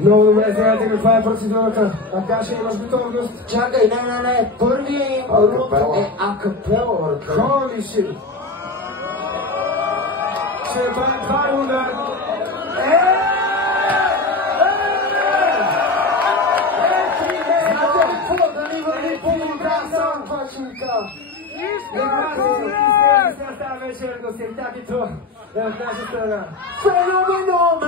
Много добре, сега каква е процедурата? Акаша, имаш готовност? Чакай, не. Първият им рунд е акапела. Holy shit! Ще направим два рунда. Знаете ли какво? Да ни върви по-добра сам, паченка! Сега става вечер до сектакито в наша страна. Феноменално!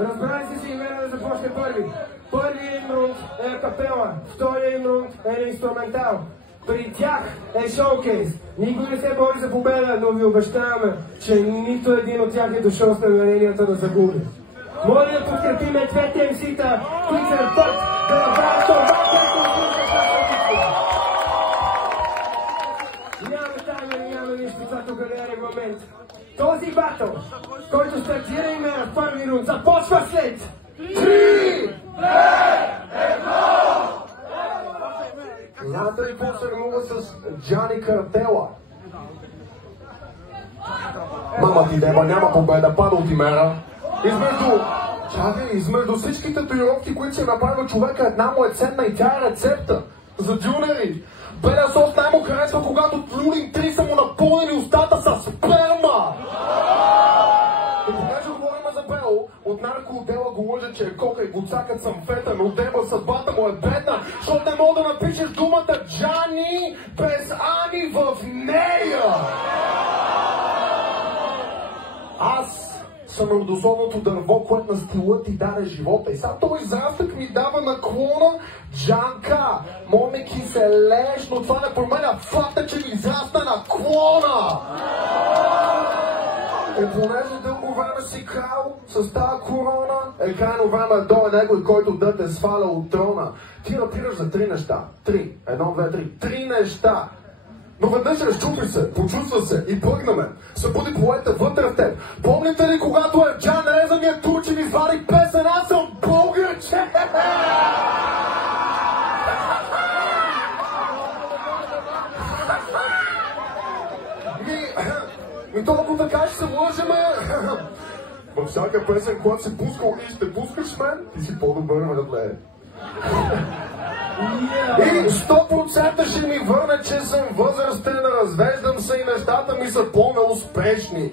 Разбрали си имена да започне първи. Първият им рунд е капела, вторият им рунд е инструментал. При тях е шоукейс. Никой не се бори за победа, но ви обещаваме, че нито един от тях е дошъл с намеренията да загуби. Моля да подкрепиме двете МС-та, които се път да направят това, което слушат на Няма таймер, няма нищо, това тук не е регламент. Този батъл, който стартира име в първи рунд, започва след 3, 2, 1! Знаете ли какво се ревнува с Джани Картела? Мама ти деба, няма победа, пада от имера. Измежду всички татуировки, които се направил човека, една му е ценна и тя е рецепта за дюнери. Белия сос най-му харесва, когато Люлин 3 са му напълнени устата с сперма. И понеже говорим за Бело, от наркоотдела го лъжа, че е кока и го цакат съм фета, но деба съдбата му е бедна, защото не мога да напишеш думата Джани без Ани в нея. Аз съм родословното дърво, което на стила ти даде живота. И сега този израстък ми дава наклона Джанка. Момики се лееш, но това не променя факта, че ми израста наклона. И понеже дълго време си крал с тази корона, е крайно време да дойде някой, който да те сваля от трона. Ти напираш за 3 неща. 3. 1, 2, 3. 3 неща. Но веднъж разчупи се, почувства се и плъгнаме. Събуди поета вътре в теб. Помните ли, когато Ерджан резаният турчин извади песен, аз съм българче? И толкова така ще се лъжеме. Във всяка песен, когато си пускал и ще пускаш мен, ти си по-добър мрадле. И 100% ще ми върне, че съм възрастен, развеждам се и нещата ми са по-неуспешни.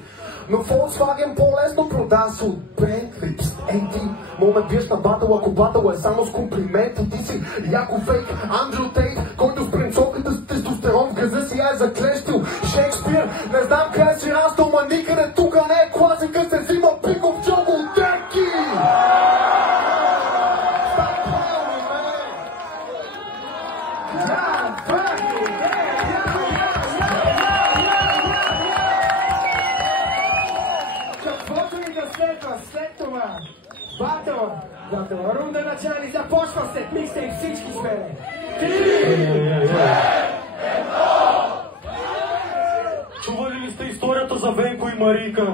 Но Volkswagen по-лесно продава се от Bentley. Ей ти, ме биеш на батъл, ако батъл е само с комплименти. Ти си яко фейк, Андрю Тейт, който с принцовката с тестостерон в газа си е заклещил. Шекспир, не знам къде си растал, ма никъде тука не е класика, се взима пиков чоколтеки. Каквото и да следва след това, батъл, рунда начали, започва след микстейп, всички сме. 3, 2, 1! Чували ли сте историята за Венко и Марийка?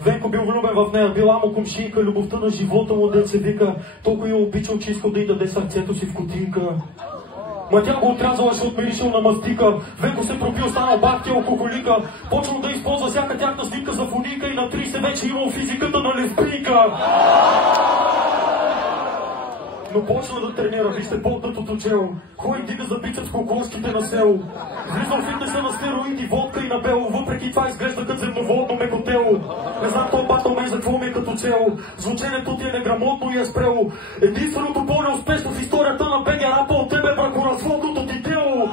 Венко бил влюбен в нея, била му комшийка, любовта на живота му деца вика, толкова я обичал, че искал да й даде сърцето си в кутинка. Ма тя го отрязала, ще отмиришил на мастика. Венко се пропил, станал бахти алкохолика. Почнал да използва всяка тяхна снимка за фуника и на 30 вече имал физиката на лесбийка. Но почна да тренира, вижте потното чело. Ходи дига за бицепс кокоските на село. Влизал в фитнеса на стероиди, водка и на бело. Въпреки това изглежда като земноводно меко тело. Не знам той батъл мен за какво ми е като цяло. Звученето ти е неграмотно и е спрело. Единственото по-неуспешно в историята на БГ рапа от тебе е бракоразводното ти тело.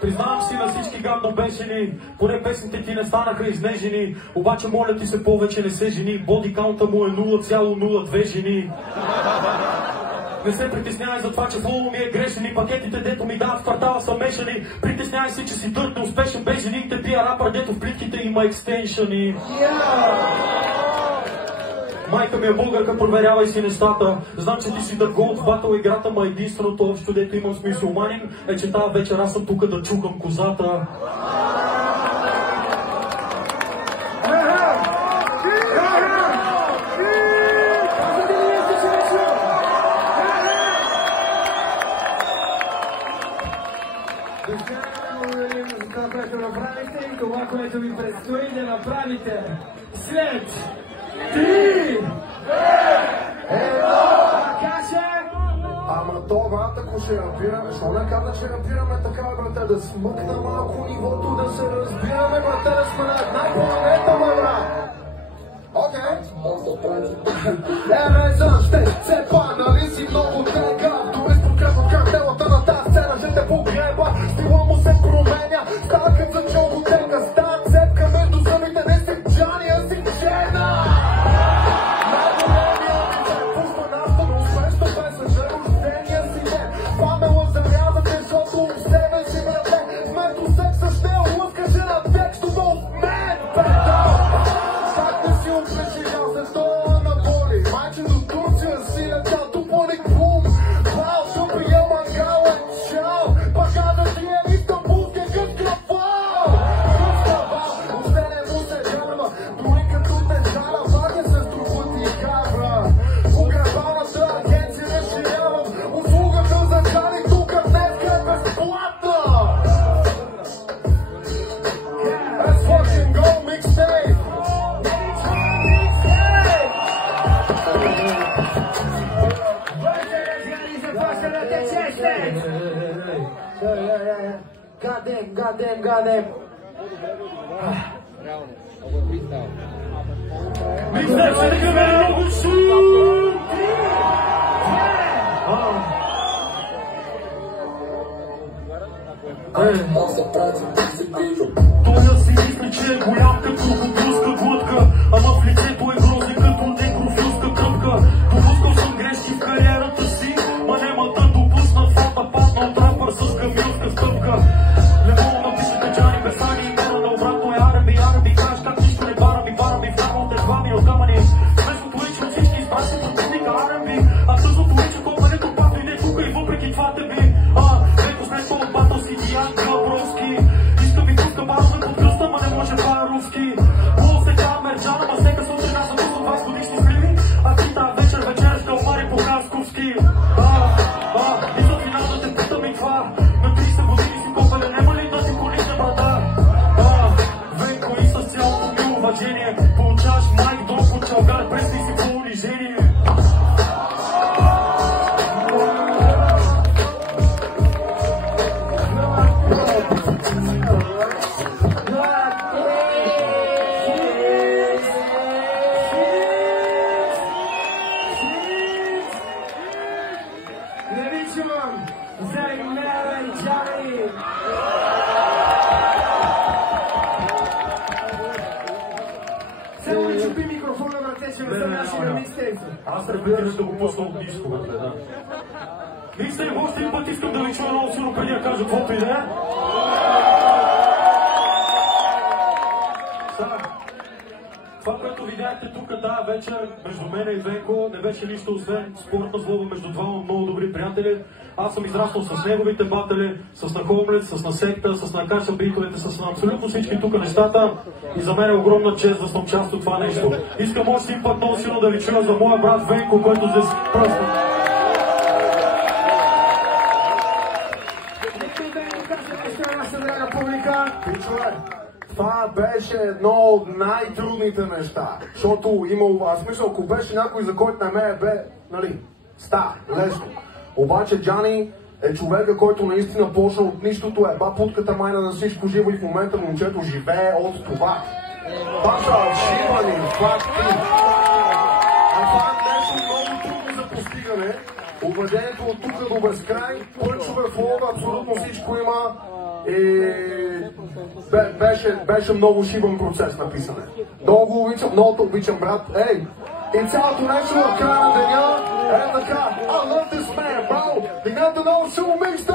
Признавам си на всички гадно бешени, поне песните ти не станаха изнежени, обаче моля ти се повече не се жени, бодикаунта му е 0,02 жени. Не се притеснявай за това, че флоу ми е грешен и пакетите, дето ми дават в квартала са мешани. Притеснявай се, че си дърт неуспешен, бе жените пия рапър, дето в плитките има екстеншъни. Майка ми е българка, проверявай си нещата. Знам, че ти си да гол в батъл играта, ма единственото общо, дето имам с мюсюлманин, е, че тази вечер аз съм тука да чукам козата. Това, което направихте и това, което ви предстои да направите. Запомнете, след 3, 2, 1, каже! Ама то, брат, ако ще рапираме, защо не каза, че рапираме така, брате, да смъкна малко нивото, да се разбираме, брате, да сме на една планета, брат! Окей? Защо се па, нали си много тегав, дори спокрепа картелата на тази сцена, ще те погреба, стила му се променя, става като за чолготека, става цепка между зъбите, не си Джани, а си Джена! Памела зарязате, защото в себе си брате, вместо секса ще лъскаше на текстове от мен, педал! Както си опреживял се това на боли, майчин до Турция си летял, тупоник бум, вау, супер я мангален, чао, пака да ти е Истанбулския гъскавал! Гъскавал, остене му се жарва, дори като те жара, ваге се с друг път и гавра. Погребалната агенция разширявам, услугата за Джани тук днес е безплатна! Let's fucking go, mixtape! Гадем. Миксер, ще да ме много шум! Той си мисли, че е голям като кукурузка глътка, ама в лицето е грозен като некрофилска кръпка. Допускал съм грешки в кариерата си, ма нема да допусна фата, падна от рапър с камилска стъпка. Не мога да пишете Джани без Ани имена, на обратно е Араби, кажеш как нищо не барами, вкарвам от реклами от камъни. Смешното е, че от всички изпращат от публика Араби, а тъжното е, че копането пато и не тука и въпреки това те би. Ето смешно от батълски Диан Габровски. Искам и пускам барове под кръста, ма не може това е руски. Лов се казва мерджана, ма всека сутрин аз запускам 20 годишни флими, а ти тази вечер ще омари по Хасковски. И за финал да те питам и това, на 30 години си копале, нема ли да си колите брата? Венко и с цялото ми уважение, получаваш майк друг от чалгар, пресни си по унижение. Не ви чувам! Заимнявай, Джани! Само не чупи микрофона, брате, че не съм наши на микстейпа. Аз разбирам да го пусна от диско, брате, да. Микстейп, още един път искам да ви чуя много силно преди да кажа каквото и да е. Това, което видяхте тук тази вечер между мене и Венко, не беше нищо освен спортна злоба между двама много добри приятели. Аз съм израснал с неговите батали, с на Хомлет, с на Секта, с на Каша битовете, с на абсолютно всички тук нещата. И за мен е огромна чест да съм част от това нещо. Искам още един път много силно да ви чуя за моя брат Венко, който се просто... Това беше едно от най-трудните неща, защото има смисъл, ако беше някой, за който не ме е бе, нали, лесно. Обаче Джани е човека, който наистина почна от нищото, еба путката майна на всичко живо и в момента момчето живее от това. Това са шибани, факти. А това е нещо много трудно за постигане. Убедението от тук до безкрай, пънчове, флова, абсолютно всичко има. И беше много шибан процес на писане. Много го обичам, много обичам, брат. Ей! И цялото нещо в края на деня е така. I love this man, bro! Дигнете много шум, микста!